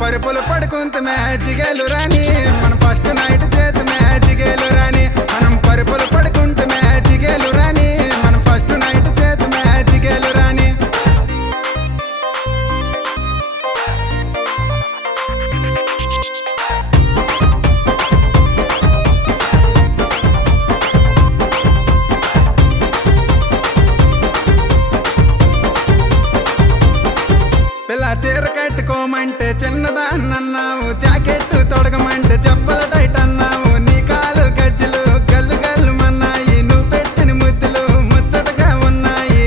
పరుపులు పడుకుంటమే జిగేలు రాని మన ఫస్ట్ నైట్ చేతమే జిగేలు రాని మనం పరుపులు పడుకుంటమే జిగేలు రాని మన ఫస్ట్ నైట్ చేతమే జిగేలు రాని పిల్ల చీర కట్టుకోమంటే చిన్నదాన్నన్నావు జాకెట్ తొడగమంటే చెప్పల టైట్ అన్నావు నీ కాలు గజ్జలు గల్లు గల్లు మన్నాయి నువ్వు పెట్టిన ముద్దులు ముచ్చటగా ఉన్నాయి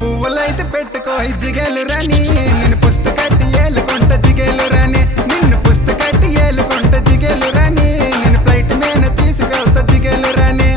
పువ్వులైతే పెట్టుకో జిగేలు రాని నిన్ను పుస్తకట్టి ఏలుకుంట జిగేలు రాని నిన్ను పుస్తకట్టి ఏలుకుంట జిగేలు రాని నిన్ను ఫ్లైట్ మీద తీసుకెళ్తా జిగేలు రాని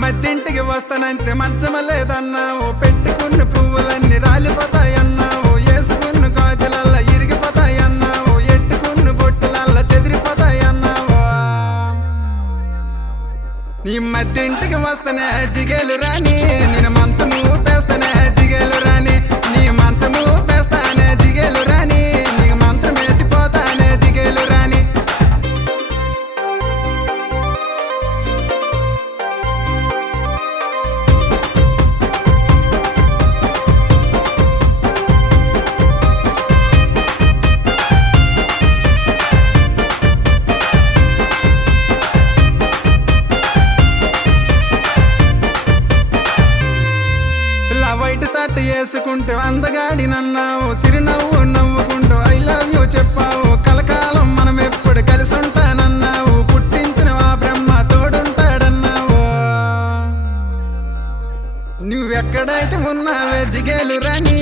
మధ్యంటికి వస్తానంతే మంచమ లేదన్నావు పెట్టుకున్న పువ్వులన్నీ రాలిపోతాయన్నావు వేసుకున్న గాజులల్లా ఇరిగిపోతాయన్నావు ఎట్టుకున్న బొట్టులల్లా చెదిరిపోతాయన్నావు నీ మధ్యంటికి వస్తానే జిగేలు రాని నేను మంచము పేస్తానే జిగేలు రాని నీ మంచము పేస్తానే జిగేలు రాని నీకు మంత్రం వేసిపోతానే జిగేలు రాని వైట్ షర్ట్ వేసుకుంటూ అందగాడి నన్నావు చిరునవ్వు నవ్వుకుంటూ ఐ లవ్ యూ చెప్పావు కలకాలం మనం ఎప్పుడు కలిసి ఉంటానన్నావు పుట్టించిన ఆ బ్రహ్మ తోడుంటాడన్నావు నువ్వెక్కడైతే ఉన్నావే జిగేలు రాని